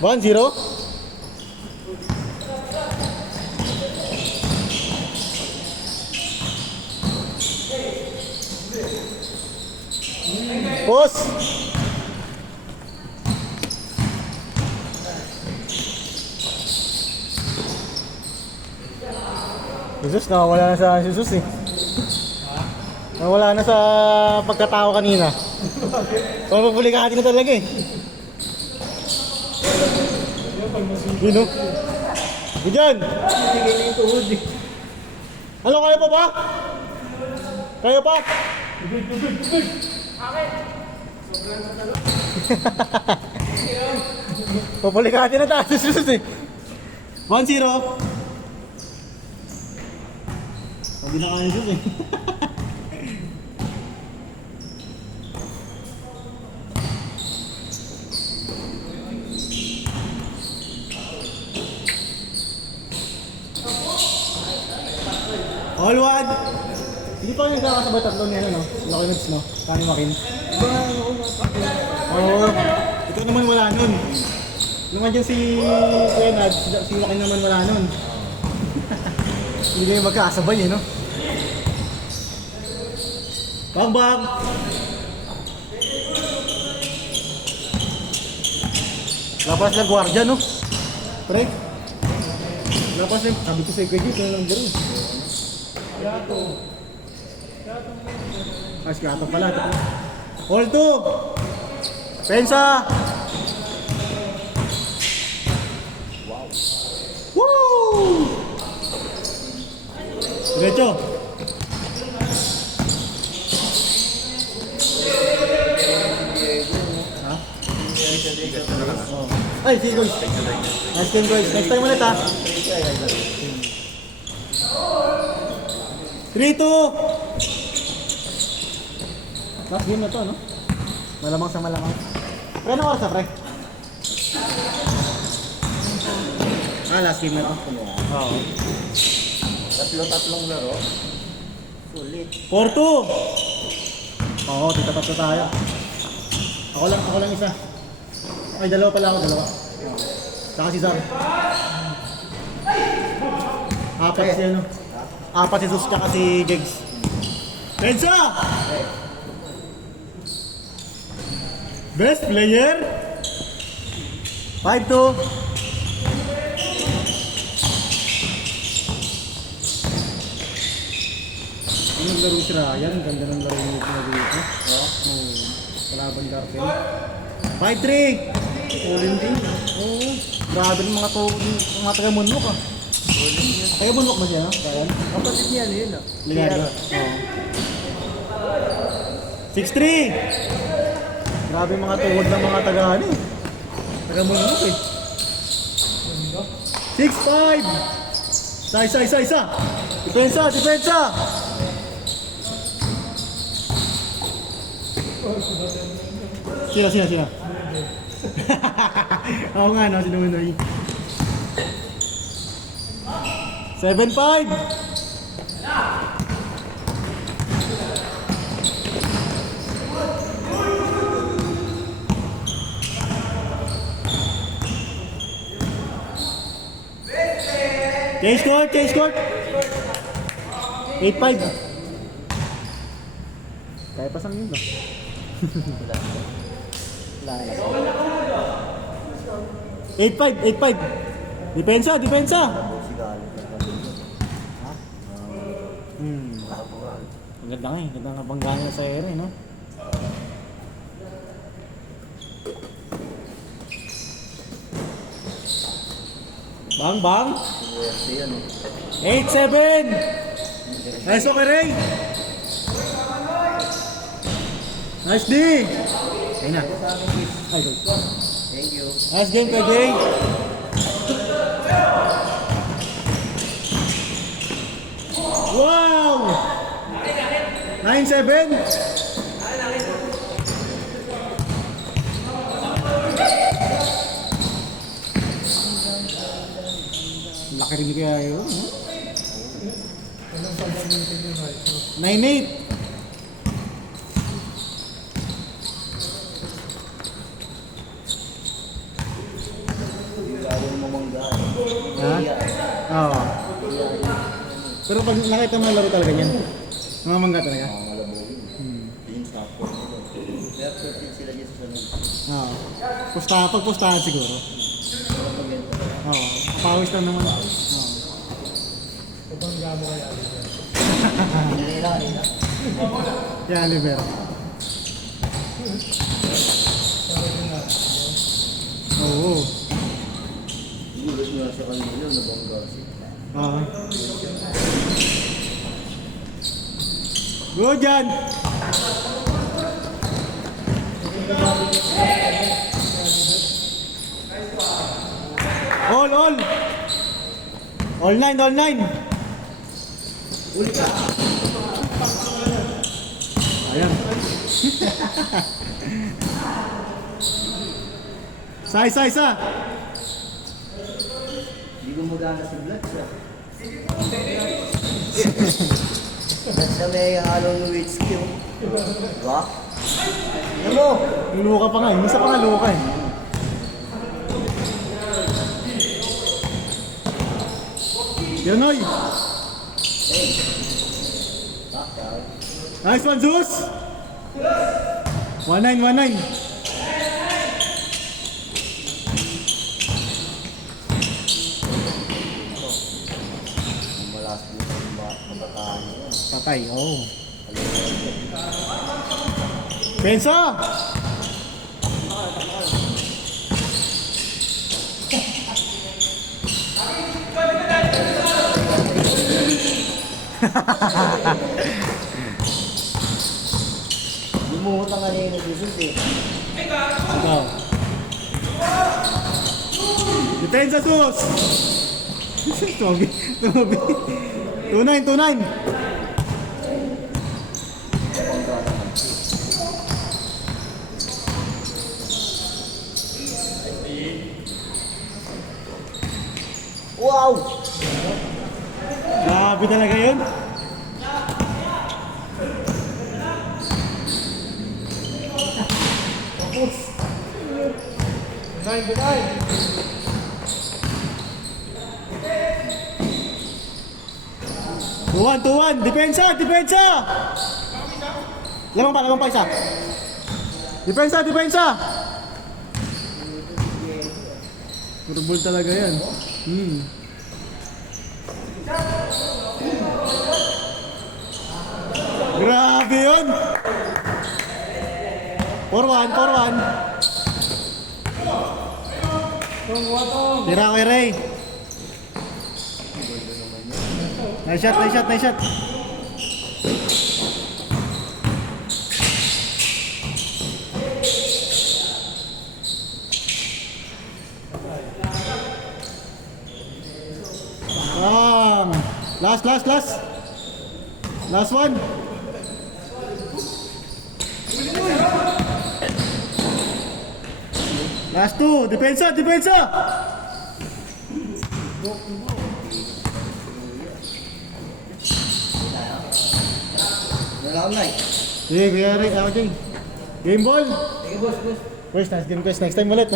1-0. Pause. Jesus, nakawala na sa Jesus eh. Nawala na sa pagkatao kanina. Pagpulikati na talaga eh. Yun o. Diyan! Ano, kaya pa ba? Kaya pa? Papulikati na tayo sa Jesus eh. 1-0. Hindi na kaya Jesus eh. All one! Hindi pa rin kakasabay tatlo niya no? Laki nuts no? Kani Makin. Oo. Ikaw naman wala nun. Nung andyan si Kuenad, si Makin naman wala nun. Hindi kayo magkakasabay eh no? Bang bang! Lapas ng gwardiya no? Pre? Lapas ng, sabi ko sa Kuya G, ito lang garo. Gato. Mas gato pala. All two. Pensa. Wow. Woo! Diretso. Ha? Ay, sige guys. Nice game guys. Next time ulit ha. 3-2! Last game na to, no? Malamang sa malamang. Pre, ano oras na, pre? Last game na to. Oo. Tatlo-tatlong laro. Sulit. 4-2! Oo, tita-tatlo tayo. Ako lang isa. Ay, dalawa pala ako, dalawa. Saka si Zar. Apat si ano. Apat si Sus tsaka si Jegs. Pensa! Best player 5-2. Ano naglaro si Ryan? Ganda ng laro nito na dito. Kalaban Garfield. 5-3. Uling din. Oo. Grabe ng mga taga-munok ah. Taga-munok ba siya no? Ryan? Kapatid niya yun ah. Leonardo. Oo. 6-3. Grabe mga tuhod ng mga taga-ano eh. Taga-munok eh. 6-5. Isa. Depensa. Sila. Oo nga no, sinunoy. 7-5. Change court. 8-5. Kaya pasang yun, no? Wala na. 8-5. Depensa. Ang ganda nga eh. Ganda nga banggaan na sa ere, no? Bang. 8-7. Nice okay, Ray. Nice D. Ayun na. Ay, good. Thank you. Nice game, Kuya Jay. Wow! 9-7. Laki rin kaya yun. 9-8. Ha? Oo. Pero pag nakita mo laro talaga niyan, mga mangga talaga. Kaya 13 sila dito sa sunod. Oo. Pagpustahan siguro. Oo. Kapawis lang naman. Oo. Kanina. Yan, Oliver. Oo. Gulat nga sa kanina yun, nabangga siya. Oo. Go dyan! All! All nine! Uli ka! Ayan. Sa. Hindi gumagana si Vlad siya. Vlad siya may halong weight skill. Diba? Ano mo? Luka pa nga. Misa pa nga luka eh. Yanoy! Hey! Back out. Nice one, Zeus! 19. Malas dito ang kabataan niya. Patay, oo. Pensa! Lumuhot ang kanina si Jesus eh. Ito. Depensa, Zeus! Tumabi. 29. Wow! Grabe talaga yun. Tuwan! Depensa! Lamang pa isa. Depensa! Turbol talaga yan. Grabe yun! 4-1. Tira kay Ray. Nice shot. Last one. Last two. Depensa. Wala akong like. Sige, Kuya Ray. Ako dyan. Game ball. Sige boss. First, nice game, guys. Next time ulit.